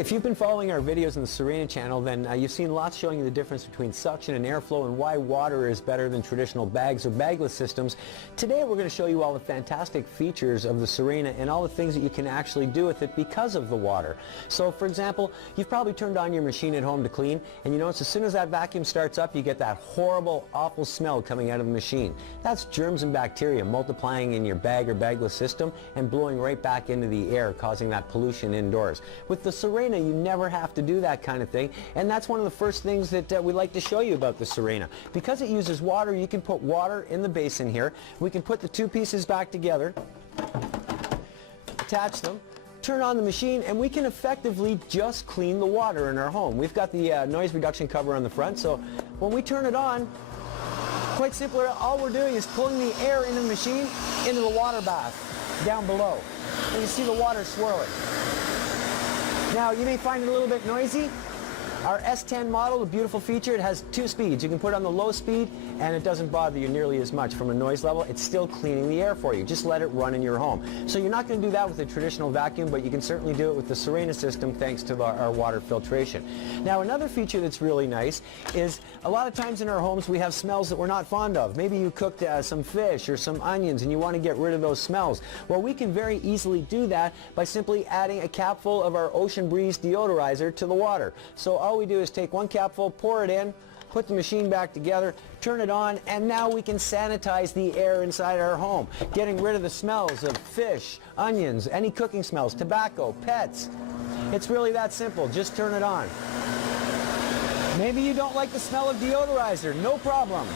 If you've been following our videos on the Sirena channel, then you've seen lots showing you the difference between suction and airflow and why water is better than traditional bags or bagless systems. Today we're going to show you all the fantastic features of the Sirena and all the things that you can actually do with it because of the water. So for example, you've probably turned on your machine at home to clean, and you notice as soon as that vacuum starts up, you get that horrible, awful smell coming out of the machine. That's germs and bacteria multiplying in your bag or bagless system and blowing right back into the air, causing that pollution indoors. With the Sirena, you never have to do that kind of thing, and that's one of the first things that we like to show you about the Sirena. Because it uses water, you can put water in the basin here. We can put the two pieces back together, attach them, turn on the machine, and we can effectively just clean the water in our home. We've got the noise reduction cover on the front, so when we turn it on, quite simply, all we're doing is pulling the air into the machine into the water bath down below. And you see the water swirling. Now, you may find it a little bit noisy. Our S10 model, a beautiful feature, it has two speeds. You can put it on the low speed and it doesn't bother you nearly as much from a noise level. It's still cleaning the air for you. Just let it run in your home. So you're not going to do that with a traditional vacuum, but you can certainly do it with the Sirena system thanks to our water filtration. Now, another feature that's really nice is a lot of times in our homes we have smells that we're not fond of. Maybe you cooked some fish or some onions and you want to get rid of those smells. Well, we can very easily do that by simply adding a capful of our Ocean Breeze deodorizer to the water. So all we do is take one capful, pour it in, put the machine back together, turn it on, and now we can sanitize the air inside our home, getting rid of the smells of fish, onions, any cooking smells, tobacco, pets. It's really that simple. Just turn it on. Maybe you don't like the smell of deodorizer. No problem.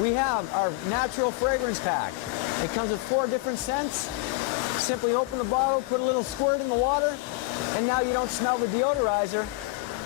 We have our natural fragrance pack. It comes with 4 different scents. Simply open the bottle, put a little squirt in the water, and now you don't smell the deodorizer.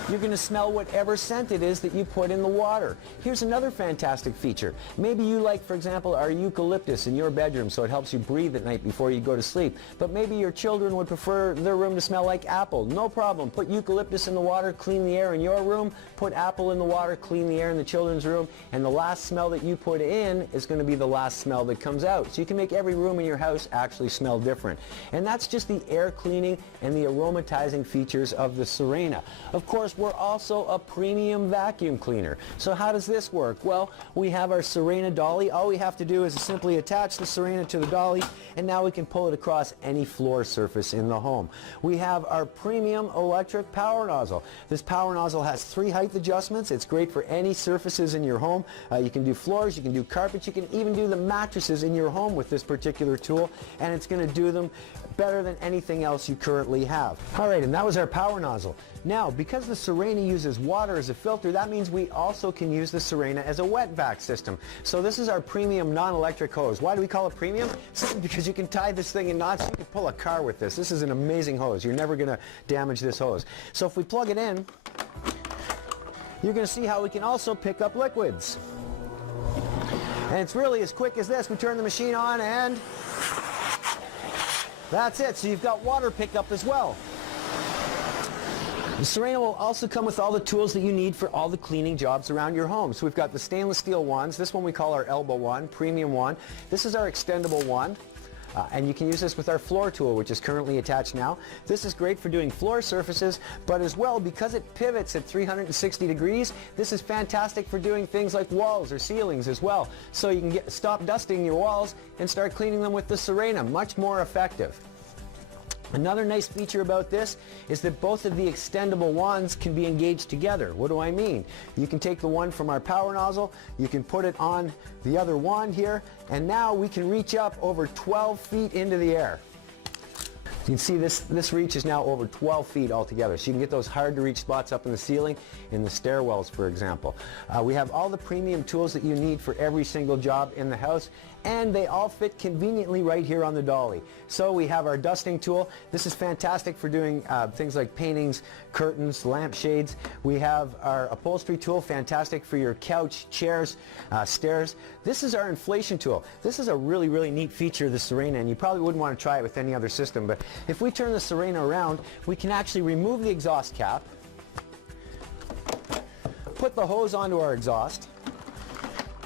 You're going to smell whatever scent it is that you put in the water. Here's another fantastic feature. Maybe you like, for example, our eucalyptus in your bedroom so it helps you breathe at night before you go to sleep. But maybe your children would prefer their room to smell like apple. No problem. Put eucalyptus in the water, clean the air in your room. Put apple in the water, clean the air in the children's room. And the last smell that you put in is going to be the last smell that comes out. So you can make every room in your house actually smell different. And that's just the air cleaning and the aromatizing features of the Sirena. Of course, we're also a premium vacuum cleaner. So how does this work? Well, we have our Sirena dolly. All we have to do is simply attach the Sirena to the dolly, and now we can pull it across any floor surface in the home. We have our premium electric power nozzle. This power nozzle has 3 height adjustments. It's great for any surfaces in your home. You can do floors, you can do carpets, you can even do the mattresses in your home with this particular tool, and it's going to do them better than anything else you currently have. All right, and that was our power nozzle. Now, because the Sirena uses water as a filter, that means we also can use the Sirena as a wet vac system. So this is our premium non-electric hose. Why do we call it premium? Simply because you can tie this thing in knots. You can pull a car with this. This is an amazing hose. You're never going to damage this hose. So if we plug it in, you're going to see how we can also pick up liquids. And it's really as quick as this. We turn the machine on and that's it. So you've got water pickup as well. The Sirena will also come with all the tools that you need for all the cleaning jobs around your home. So we've got the stainless steel wands. This one we call our elbow wand, premium wand. This is our extendable wand. And you can use this with our floor tool, which is currently attached now. This is great for doing floor surfaces, but as well, because it pivots at 360 degrees, this is fantastic for doing things like walls or ceilings as well. So you can stop dusting your walls and start cleaning them with the Sirena. Much more effective. Another nice feature about this is that both of the extendable wands can be engaged together. What do I mean? You can take the one from our power nozzle, you can put it on the other wand here, and now we can reach up over 12 feet into the air. You can see this reach is now over 12 feet altogether, so you can get those hard to reach spots up in the ceiling, in the stairwells for example. We have all the premium tools that you need for every single job in the house, and they all fit conveniently right here on the dolly. So we have our dusting tool. This is fantastic for doing things like paintings, curtains, lampshades. We have our upholstery tool, fantastic for your couch, chairs, stairs. This is our inflation tool. This is a really, really neat feature of the Sirena, and you probably wouldn't want to try it with any other system, but if we turn the Sirena around, we can actually remove the exhaust cap, put the hose onto our exhaust,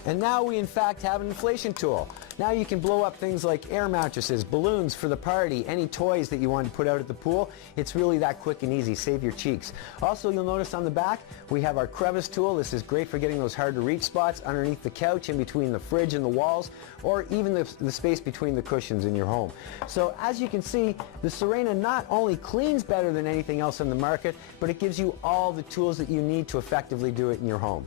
and now we in fact have an inflation tool. Now you can blow up things like air mattresses, balloons for the party, any toys that you want to put out at the pool. It's really that quick and easy. Save your cheeks. Also, you'll notice on the back, we have our crevice tool. This is great for getting those hard to reach spots underneath the couch, in between the fridge and the walls, or even the space between the cushions in your home. So as you can see, the Sirena not only cleans better than anything else on the market, but it gives you all the tools that you need to effectively do it in your home.